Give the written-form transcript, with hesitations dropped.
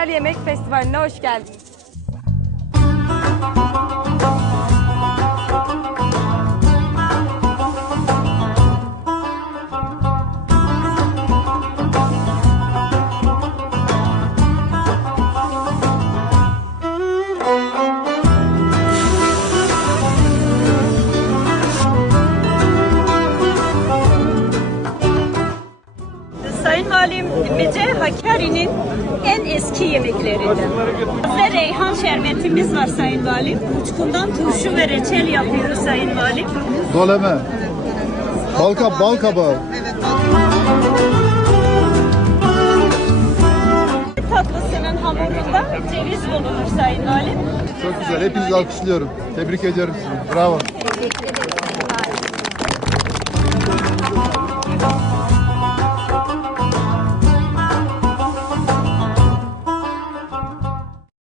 Yöresel Yemek Festivali'ne hoş geldiniz. Sayın Valim, Mece Hakkari'nin en eski yemeklerinden. Ve reyhan şerbetimiz var Sayın Valim. Uçkundan turşu ve reçel yapıyoruz Sayın Valim. Doleme. Bal kabağı. Tatlısının hamurunda ceviz bulunur Sayın Valim. Çok güzel. Hepinizi alkışlıyorum. Tebrik ediyorum sizi. Bravo. Teşekkür ederim.